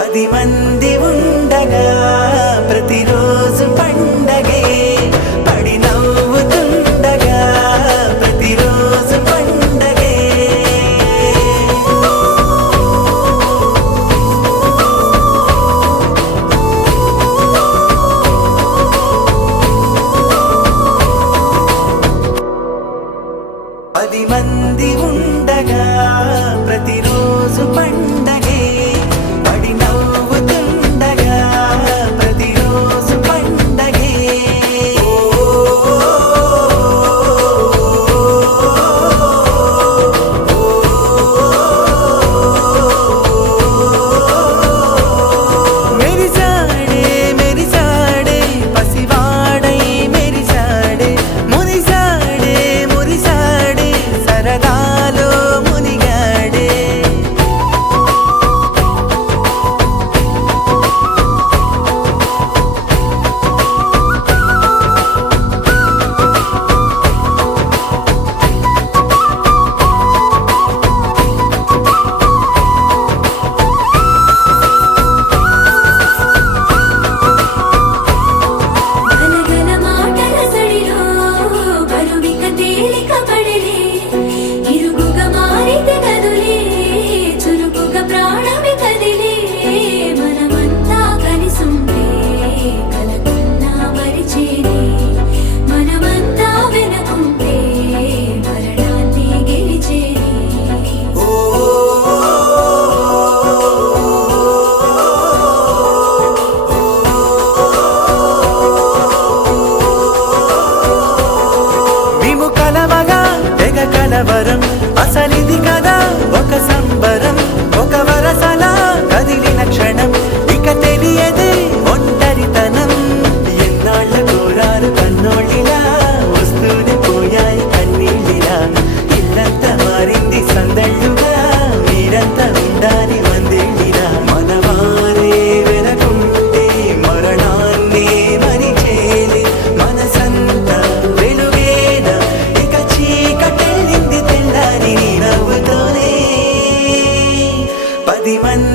10 మంది ఉండగా ప్రతిరోజు పండగే పడి నవ్వుతుండగా ప్రతిరోజు పండగే 10 మంది ఉండగా ప్రతిరోజు పండగే పడి నవ్వుతుండగా ప్రతిరోజు పండగే మెరిసాడే మెరిసాడే పసివాడై మెరిసాడే మురిసాడే మురిసాడే సరదాలో మునిగాడే గలగల మాటల సడిలో బరువిక తేలిక పడిలే ఇరుగుగా మారితే కదులే చురుకుగా ప్రాణమి కదిలే మనమంతా కలిసుంటే కలకున్నా మరిచేనే మనమంతా వెనకుంటే మరణాన్ని గెలిచేనే మేము కలవగా తెగ కలవరం అసలిది కదా ఒక సంబరం ఒక వరసలా కదిలిన క్షణం ఇక తెలియదే ఒంటరితనం ఎన్నాళ్ళ కోరారు కన్నోళ్ళిలా వస్తూనే పోయాయి కన్నీళ్ళిలా ఇల్లంతా మారింది సందళ్ళుగా మీరంతా ఉండాలి వందేళ్ళిలా మనవారే వెనకుంటే మరణాన్నే మరిచేలే మనసంతా వెలుగేనా ఇక చీకటెళ్ళింది తెల్లారి నీ నవ్వుతోనే 10 మంది